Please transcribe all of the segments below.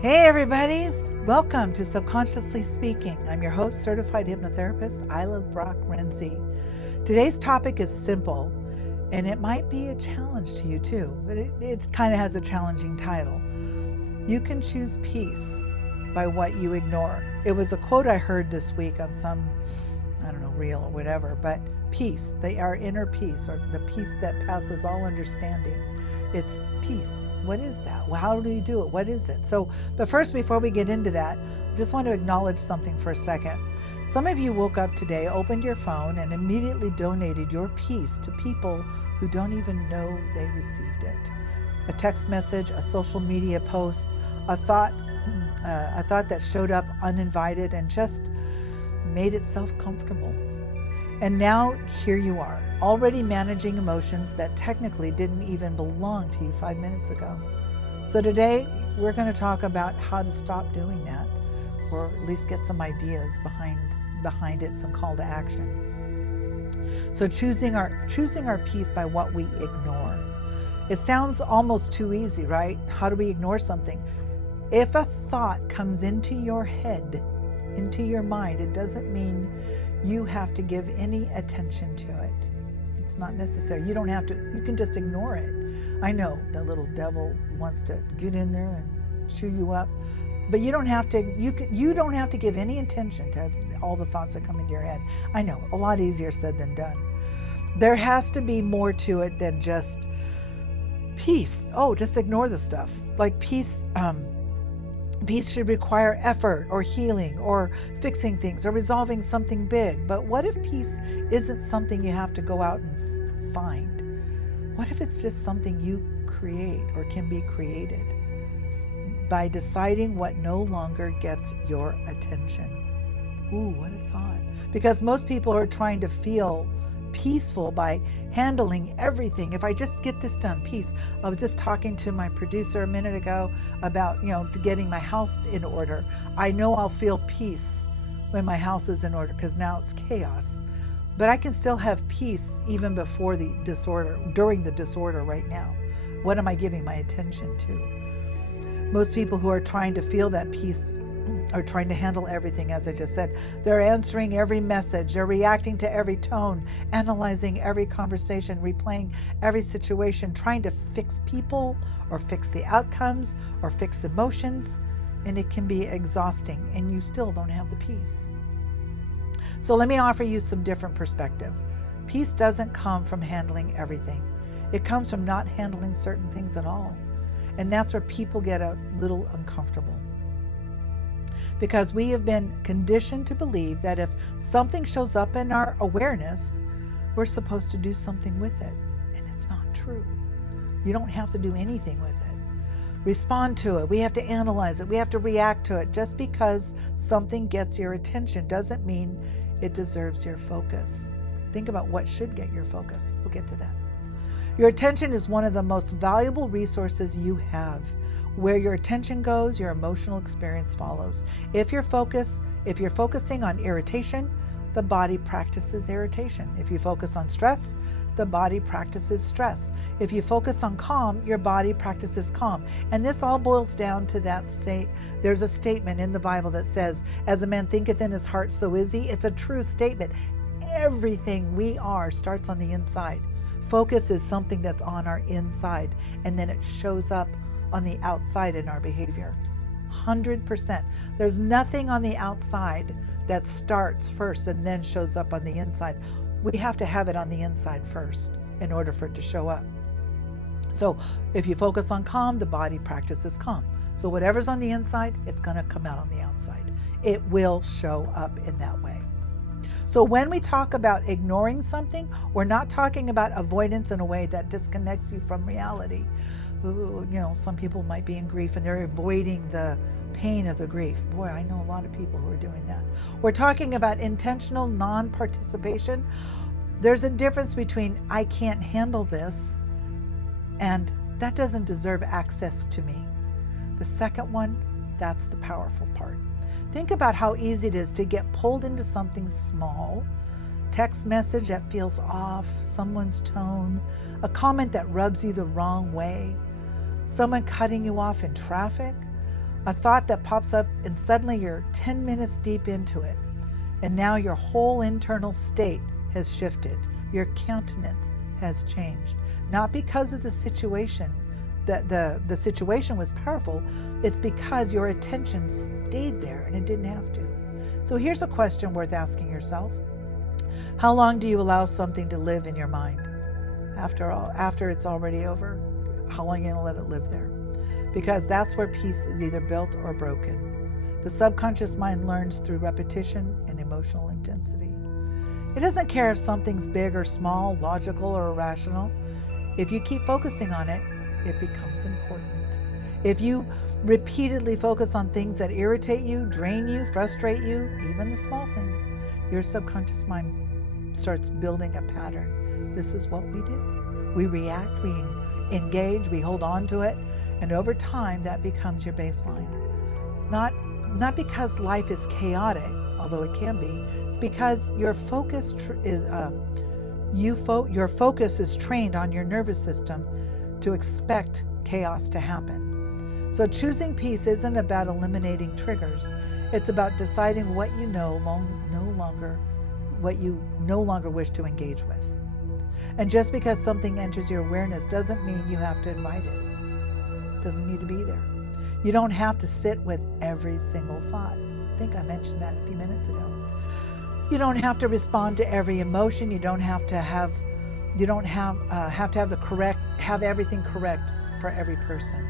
Hey everybody, welcome to Subconsciously Speaking. I'm your host, certified hypnotherapist, Ilah Renzi. Today's topic is simple, and it might be a challenge to you too, but it kind of has a challenging title. You can choose peace by what you ignore. It was a quote I heard this week on some, reel or whatever, but peace, our inner peace, or the peace that passes all understanding. It's peace. What is that? Well, how do you do it? What is it? But first, before we get into that, I just want to acknowledge something for a second. Some of you woke up today, opened your phone, and immediately donated your peace to people who don't even know they received it. A text message, a social media post, a thought that showed up uninvited and just made itself comfortable. And now here you are, already managing emotions that technically didn't even belong to you 5 minutes ago. So today we're going to talk about how to stop doing that, or at least get some ideas behind it, some call to action. So choosing our peace by what we ignore. It sounds almost too easy, right? How do we ignore something? If a thought comes into your head, into your mind, it doesn't mean you have to give any attention to it. It's not necessary. You don't have to, you can just ignore it. I know the little devil wants to get in there and chew you up, but you don't have to, you don't have to give any attention to all the thoughts that come into your head. I know, a lot easier said than done. There has to be more to it than just peace. Oh, just ignore the stuff. Like peace should require effort or healing or fixing things or resolving something big. But what if peace isn't something you have to go out and find? What if it's just something you create or can be created by deciding what no longer gets your attention? Ooh, what a thought. Because most people are trying to feel peaceful by handling everything. If I just get this done, peace. I was just talking to my producer a minute ago about, getting my house in order. I know I'll feel peace when my house is in order because now it's chaos. But I can still have peace even before the disorder, during the disorder right now. What am I giving my attention to? Most people who are trying to feel that peace are trying to handle everything, as I just said. They're answering every message, they're reacting to every tone, analyzing every conversation, replaying every situation, trying to fix people or fix the outcomes or fix emotions, and it can be exhausting, and you still don't have the peace. So let me offer you some different perspective. Peace doesn't come from handling everything. It comes from not handling certain things at all. And that's where people get a little uncomfortable. Because we have been conditioned to believe that if something shows up in our awareness, we're supposed to do something with it. And it's not true. You don't have to do anything with it. Respond to it. We have to analyze it. We have to react to it. Just because something gets your attention doesn't mean it deserves your focus. Think about what should get your focus. We'll get to that. Your attention is one of the most valuable resources you have. Where your attention goes, your emotional experience follows. If you're focusing on irritation, the body practices irritation. If you focus on stress, the body practices stress. If you focus on calm, your body practices calm. And this all boils down to there's a statement in the Bible that says, as a man thinketh in his heart, so is he. It's a true statement. Everything we are starts on the inside. Focus is something that's on our inside, and then it shows up on the outside in our behavior. 100%. There's nothing on the outside that starts first and then shows up on the inside. We have to have it on the inside first in order for it to show up. So if you focus on calm, the body practices calm. So whatever's on the inside, it's going to come out on the outside. It will show up in that way. So when we talk about ignoring something, we're not talking about avoidance in a way that disconnects you from reality. Some people might be in grief and they're avoiding the pain of the grief. Boy, I know a lot of people who are doing that. We're talking about intentional non-participation. There's a difference between I can't handle this and that doesn't deserve access to me. The second one, that's the powerful part. Think about how easy it is to get pulled into something small, text message that feels off, someone's tone, a comment that rubs you the wrong way, someone cutting you off in traffic, A thought that pops up and suddenly you're 10 minutes deep into it. And now your whole internal state has shifted. Your countenance has changed. Not because of the situation, that the situation was powerful. It's because your attention stayed there and it didn't have to. So here's a question worth asking yourself. How long do you allow something to live in your mind? After it's already over, how long are you going to let it live there? Because that's where peace is either built or broken. The subconscious mind learns through repetition and emotional intensity. It doesn't care if something's big or small, logical or irrational. If you keep focusing on it, it becomes important. If you repeatedly focus on things that irritate you, drain you, frustrate you, even the small things, your subconscious mind starts building a pattern. This is what we do. We react, we engage, we hold on to it, and over time that becomes your baseline. Not because life is chaotic, although it can be. It's because your focus your focus is trained on your nervous system to expect chaos to happen. So choosing peace isn't about eliminating triggers. It's about deciding what you no longer wish to engage with. And just because something enters your awareness doesn't mean you have to invite it. It doesn't need to be there. You don't have to sit with every single thought. I think I mentioned that a few minutes ago. You don't have to respond to every emotion. You don't have to have everything correct for every person.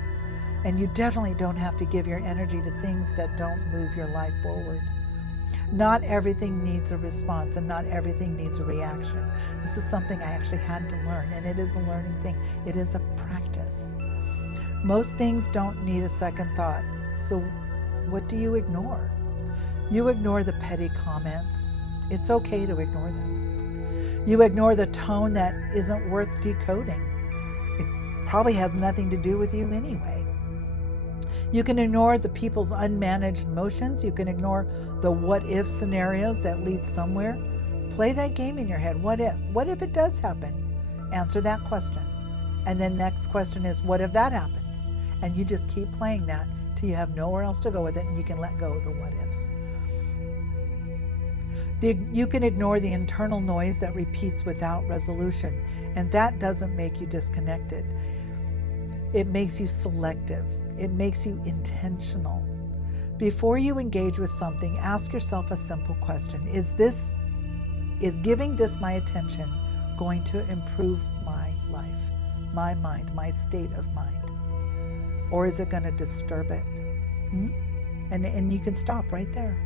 And you definitely don't have to give your energy to things that don't move your life forward. Not everything needs a response and not everything needs a reaction. This is something I actually had to learn, and it is a learning thing. It is a practice. Most things don't need a second thought. So what do you ignore? You ignore the petty comments. It's okay to ignore them. You ignore the tone that isn't worth decoding. It probably has nothing to do with you anyway. You can ignore the people's unmanaged emotions. You can ignore the what-if scenarios that lead somewhere. Play that game in your head. What if? What if it does happen? Answer that question. And then next question is, what if that happens? And you just keep playing that till you have nowhere else to go with it and you can let go of the what ifs. You can ignore the internal noise that repeats without resolution, and that doesn't make you disconnected. It makes you selective. It makes you intentional. Before you engage with something, ask yourself a simple question. Is giving this my attention going to improve my life, my mind, my state of mind? Or is it going to disturb it? And you can stop right there.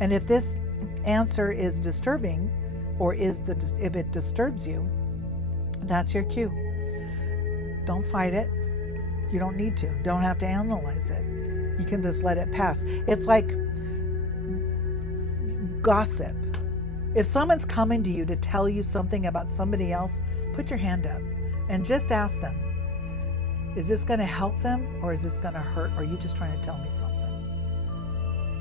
And if this answer is disturbing, or if it disturbs you, that's your cue. Don't fight it. You don't need to. Don't have to analyze it. You can just let it pass. It's like gossip. If someone's coming to you to tell you something about somebody else, put your hand up and just ask them, is this going to help them or is this going to hurt? Or are you just trying to tell me something?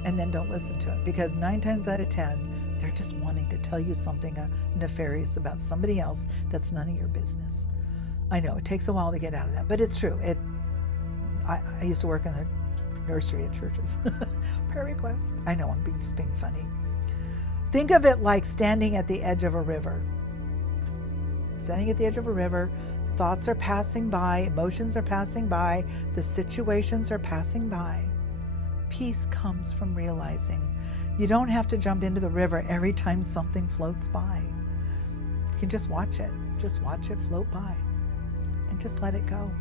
And then don't listen to it, because 9 times out of 10, they're just wanting to tell you something nefarious about somebody else that's none of your business. I know it takes a while to get out of that, but it's true. I used to work in the nursery at churches. Prayer request. I know I'm just being funny. Think of it like standing at the edge of a river. Standing at the edge of a river, thoughts are passing by, emotions are passing by, the situations are passing by. Peace comes from realizing you don't have to jump into the river every time something floats by. You can just watch it. Just watch it float by and just let it go.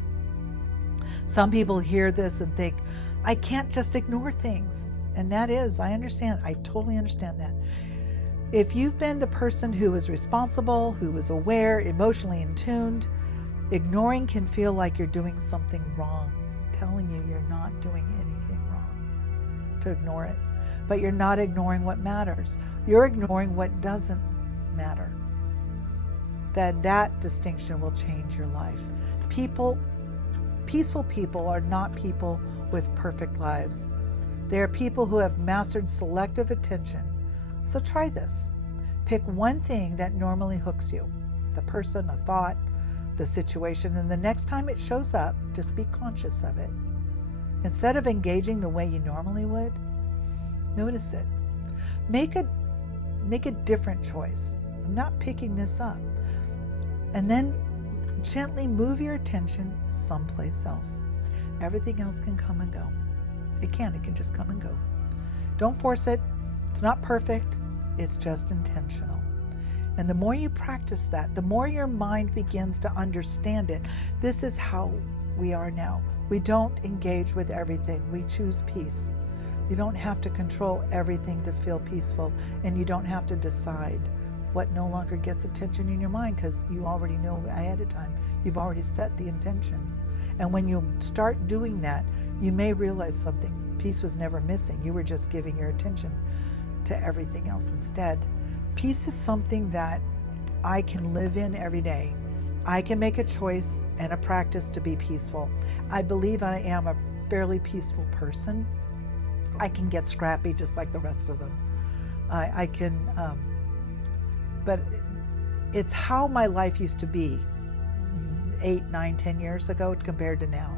Some people hear this and think, I can't just ignore things. And that is, I understand. I totally understand that. If you've been the person who is responsible, who is aware, emotionally in tuned, ignoring can feel like you're doing something wrong. I'm telling you, you're not doing anything wrong to ignore it. But you're not ignoring what matters. You're ignoring what doesn't matter. Then that distinction will change your life. Peaceful people are not people with perfect lives. They are people who have mastered selective attention. So try this. Pick one thing that normally hooks you, the person, a thought, the situation, and the next time it shows up, just be conscious of it Instead of engaging the way you normally would, notice it. Make a different choice. I'm not picking this up. And then gently move your attention someplace else. Everything else can come and go. It can just come and go. Don't force it. It's not perfect. It's just intentional. And the more you practice that, the more your mind begins to understand it. This is how we are now. We don't engage with everything. We choose peace. You don't have to control everything to feel peaceful, and you don't have to decide what no longer gets attention in your mind, because you already know ahead of time. You've already set the intention. And when you start doing that, you may realize something. Peace was never missing. You were just giving your attention to everything else instead. Peace is something that I can live in every day. I can make a choice and a practice to be peaceful. I believe I am a fairly peaceful person. I can get scrappy just like the rest of them. I can, but it's how my life used to be 8, 9, 10 years ago compared to now.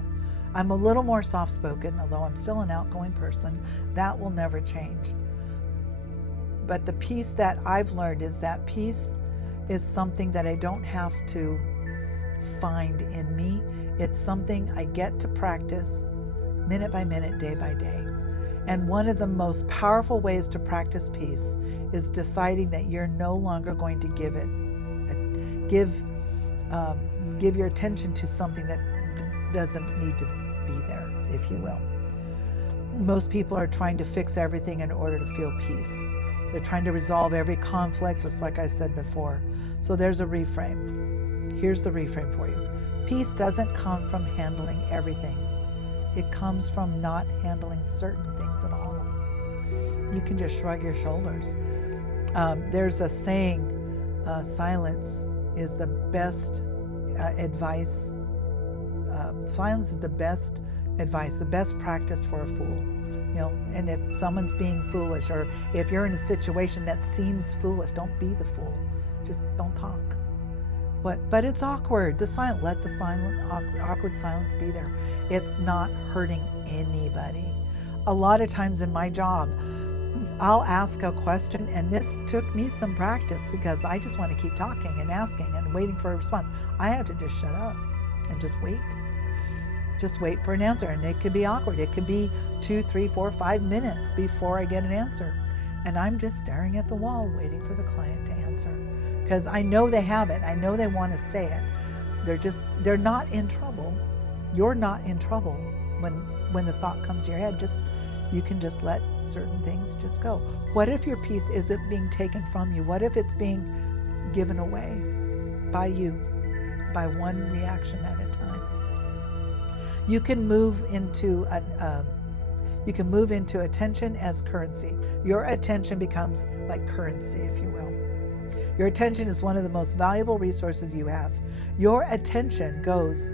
I'm a little more soft-spoken, although I'm still an outgoing person. That will never change. But the peace that I've learned is that peace is something that I don't have to find in me. It's something I get to practice minute by minute, day by day. And one of the most powerful ways to practice peace is deciding that you're no longer going to give your attention to something that doesn't need to be there, if you will. Most people are trying to fix everything in order to feel peace. They're trying to resolve every conflict, just like I said before. So there's a reframe. Here's the reframe for you. Peace doesn't come from handling everything. It comes from not handling certain things at all. You can just shrug your shoulders. There's a saying, silence is the best advice. Silence is the best advice, the best practice for a fool. You know, and if someone's being foolish, or if you're in a situation that seems foolish, don't be the fool. Just don't talk. But it's awkward. Let the awkward silence be there. It's not hurting anybody. A lot of times in my job, I'll ask a question, and this took me some practice because I just want to keep talking and asking and waiting for a response. I have to just shut up and just wait. Just wait for an answer, and it could be awkward. It could be 2, 3, 4, 5 minutes before I get an answer. And I'm just staring at the wall waiting for the client to answer. Because I know they have it. I know they want to say it. They're not in trouble. You're not in trouble when the thought comes to your head. You can just let certain things just go. What if your peace isn't being taken from you? What if it's being given away by you, by one reaction at a time? You can move into attention as currency. Your attention becomes like currency, if you will. Your attention is one of the most valuable resources you have. Your attention goes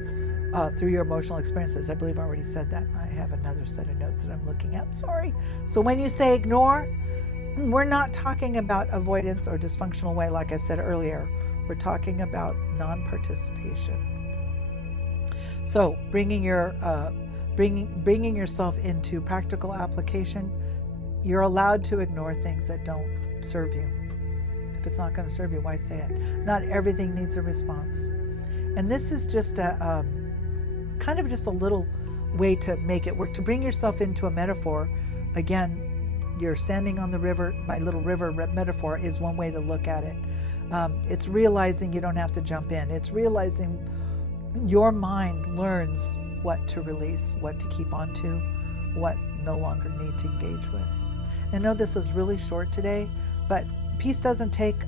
through your emotional experiences. I believe I already said that. I have another set of notes that I'm looking at. Sorry. So when you say ignore, we're not talking about avoidance or dysfunctional way, like I said earlier. We're talking about non-participation. So bringing yourself into practical application, you're allowed to ignore things that don't serve you. If it's not going to serve you, why say it? Not everything needs a response. And this is just a kind of just a little way to make it work, to bring yourself into a metaphor. Again, you're standing on the river. My little river metaphor is one way to look at it. It's realizing you don't have to jump in. It's realizing your mind learns what to release, what to keep on to, what no longer need to engage with. I know this was really short today, but peace doesn't take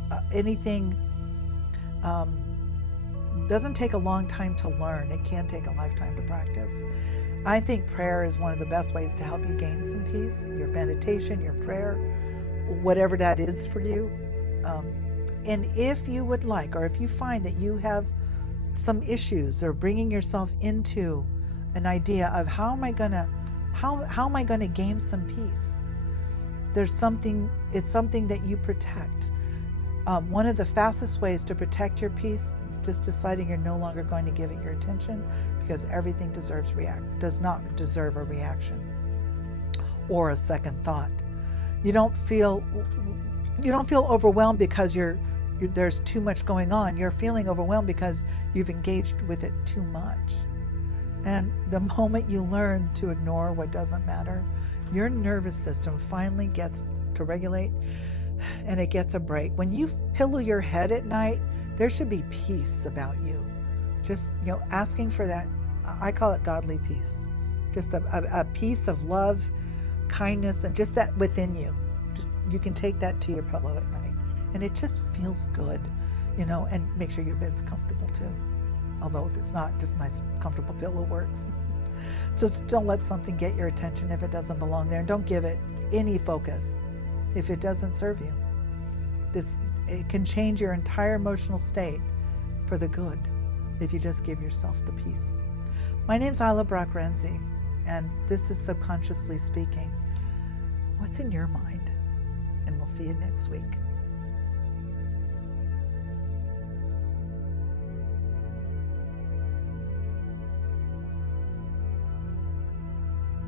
doesn't take a long time to learn. It can take a lifetime to practice. I think prayer is one of the best ways to help you gain some peace. Your meditation, your prayer, whatever that is for you. And if you would like, or if you find that you have some issues, or bringing yourself into an idea of how am I gonna gain some peace? It's something that you protect. One of the fastest ways to protect your peace is just deciding you're no longer going to give it your attention, because everything does not deserve a reaction or a second thought. You don't feel overwhelmed because there's too much going on. You're feeling overwhelmed because you've engaged with it too much. And the moment you learn to ignore what doesn't matter, your nervous system finally gets to regulate, and it gets a break. When you pillow your head at night, there should be peace about you. Just, asking for that, I call it godly peace. Just a peace of love, kindness, and just that within you. Just, you can take that to your pillow at night, and it just feels good, and make sure your bed's comfortable too. Although if it's not, just a nice comfortable pillow works. Just don't let something get your attention if it doesn't belong there, and don't give it any focus if it doesn't serve you. It can change your entire emotional state for the good if you just give yourself the peace. My name's Ilah Brock-Renzi, and this is Subconsciously Speaking. What's in your mind? And we'll see you next week.